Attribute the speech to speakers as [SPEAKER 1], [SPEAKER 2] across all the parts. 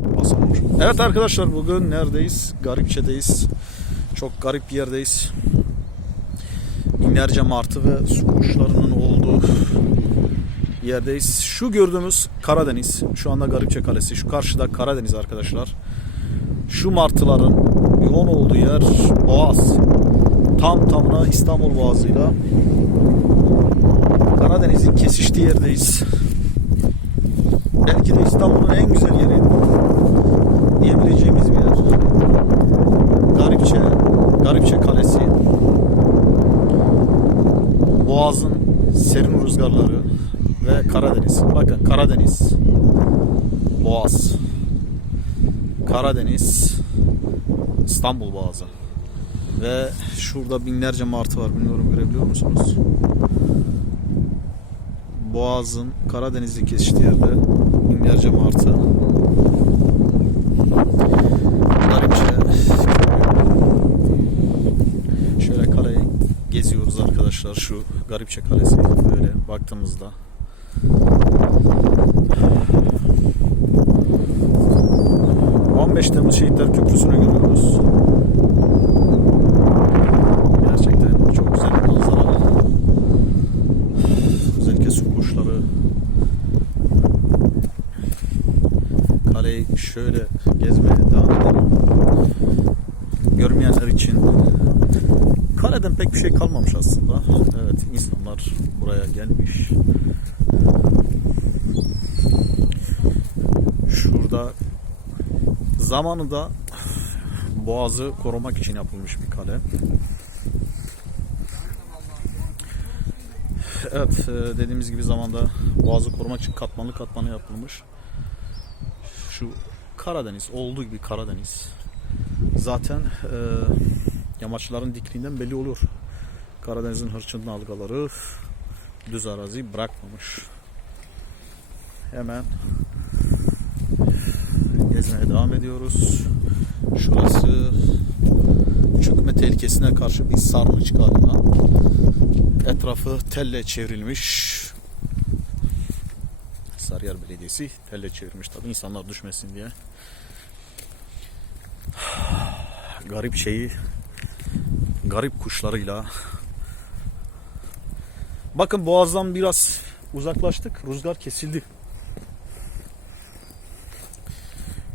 [SPEAKER 1] Basamur. Evet arkadaşlar bugün neredeyiz? Garipçe'deyiz. Çok garip bir yerdeyiz. Binlerce martı ve su kuşlarının olduğu yerdeyiz. Şu gördüğümüz Karadeniz. Şu anda Garipçe Kalesi. Şu karşıda Karadeniz arkadaşlar. Şu martıların yoğun olduğu yer Boğaz. Tam tamına İstanbul Boğazı'yla Karadeniz'in kesiştiği yerdeyiz. Belki de İstanbul'un en güzel yeri diyebileceğimiz bir yer. Garipçe, Garipçe Kalesi. Boğaz'ın serin rüzgarları ve Karadeniz. Bakın Karadeniz, Boğaz, Karadeniz, İstanbul Boğazı. Ve şurada binlerce martı var. Bilmiyorum görebiliyor musunuz? Boğaz'ın Karadeniz'i kesiştiği yerde binlerce martı. Garipçe. Şöyle kaleyi geziyoruz arkadaşlar. Şu Garipçe Kalesi böyle baktığımızda. ...15 Temmuz Şehitler Köprüsü'nü görüyoruz. Gerçekten çok güzel bir manzara. Özellikle su kuşları. Kaleyi şöyle gezmeye devam edelim. Görmeyenler için kaleden pek bir şey kalmamış aslında. İnsanlar buraya gelmiş. Şurada zamanında boğazı korumak için yapılmış bir kale. Evet e, dediğimiz gibi zamanda boğazı korumak için katmanlı katmanı yapılmış. Şu Karadeniz olduğu gibi Karadeniz. Zaten e, yamaçların dikliğinden belli olur. Karadeniz'in hırçın dalgaları düz arazi bırakmamış. Hemen gezmeye devam ediyoruz. Şurası çökme tehlikesine karşı bir sarnıç galiba. Etrafı telle çevrilmiş. Sarıyer Belediyesi telle çevirmiş tabi insanlar düşmesin diye. Garip şeyi garip kuşlarıyla Bakın boğazdan biraz uzaklaştık. Rüzgar kesildi.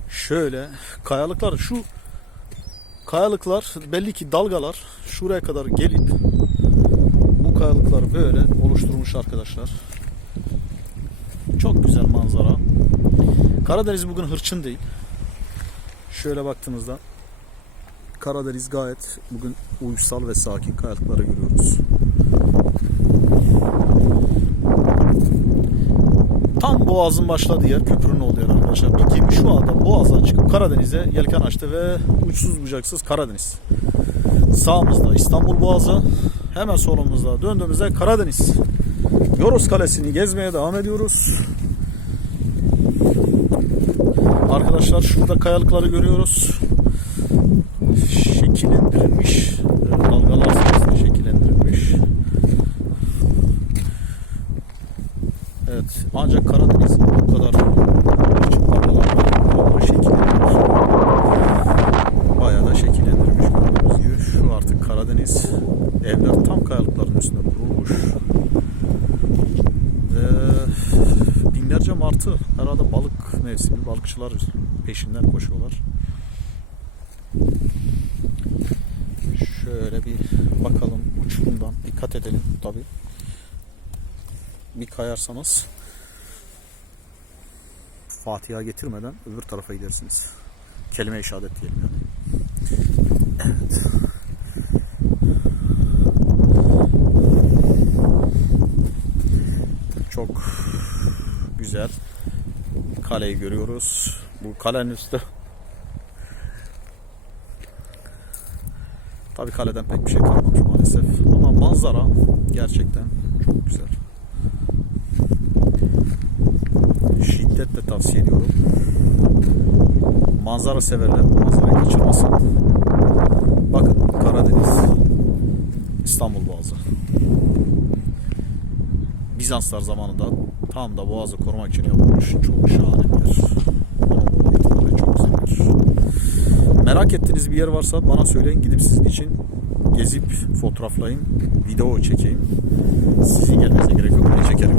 [SPEAKER 1] Şöyle kayalıklar şu kayalıklar belli ki dalgalar şuraya kadar gelip bu kayalıkları böyle oluşturmuş arkadaşlar. Çok güzel manzara. Karadeniz bugün hırçın değil. Şöyle baktığımızda Karadeniz gayet bugün uysal ve sakin kayalıkları görüyoruz. Tam Boğaz'ın başladığı yer köprünün olduğu yer arkadaşlar. Bir gemi şu anda Boğaz'dan çıkıp Karadeniz'e yelken açtı ve uçsuz bucaksız Karadeniz. Sağımızda İstanbul Boğazı, hemen solumuzda döndüğümüzde Karadeniz. Yoros Kalesi'ni gezmeye devam ediyoruz. Arkadaşlar şurada kayalıkları görüyoruz. Şekillendirilmiş. e, Dalgalar sayesinde şekillendirilmiş. Evet. Ancak Karadeniz bu kadar küçük dalgalarla şekillendirmiş. Bayağı da şekillendirmiş gördüğünüz gibi. Şu artık Karadeniz. Evler tam kayalıkların üstünde kurulmuş. Ve binlerce martı herhalde balık mevsimi balıkçılar peşinden koşuyorlar. Şöyle bir bakalım uçurumdan dikkat edelim tabi. Bir kayarsanız Fatiha getirmeden öbür tarafa gidersiniz. Kelime işaret diyelim yani. Evet. Çok güzel kaleyi görüyoruz. Bu kalenin üstü Tabii kaleden pek bir şey kalmamış maalesef. Ama manzara gerçekten çok güzel. Şiddetle tavsiye ediyorum. Manzara severler manzarayı kaçırmasın. Bakın Karadeniz, İstanbul Boğazı. Bizanslar zamanında Tam da boğazı korumak için yapılmış. Çok şahane bir yer. Çok. Merak ettiğiniz bir yer varsa bana söyleyin. Gidip sizin için gezip fotoğraflayın. Video çekeyim. Sizin gelmenize gerek yok. Ben çekerim.